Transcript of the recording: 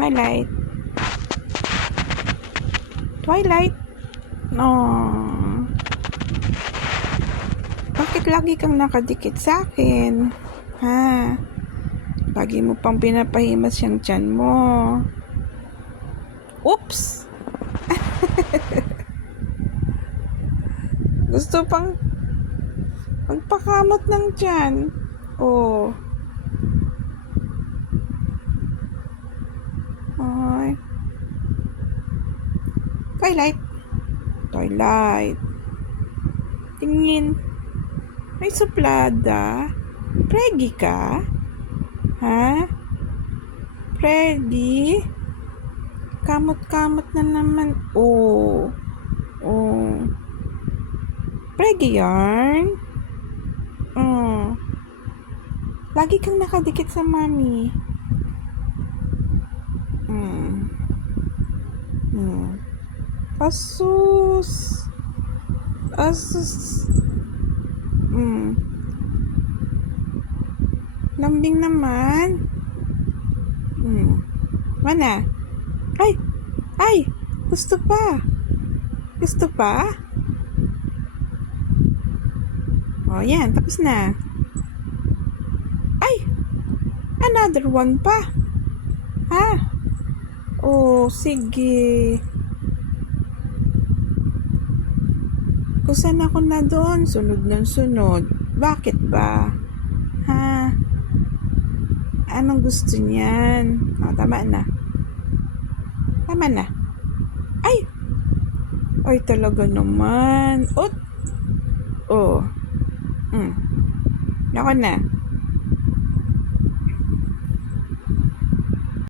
Twilight. Twilight. Oh. Bakit lagi kang nakadikit sa akin? Ha? Lagi mo pang pinapahimas yung tiyan mo. Oops! Gusto pang magpakamot ng tiyan. Oh. Ay. Twilight. Twilight. Tingin. May suplada. Preggy ka? Ha? Preggy? Kamot-kamot na naman. Oh. Oh. Preggy yarn? Oh. Lagi kang nakadikit sa mami. Asus. Asus. Lambing naman. Mana? Ay! Ay! Gusto pa. Gusto pa? Oh, yan. Tapos na. Ay! Another one pa. Ha? Oh, sige. Kusan ako na doon. Sunod ng sunod. Bakit ba? Ha? Anong gusto niyan? Oh, tama na. Tama na. Ay! Ay, talaga naman. Oh. Nako na.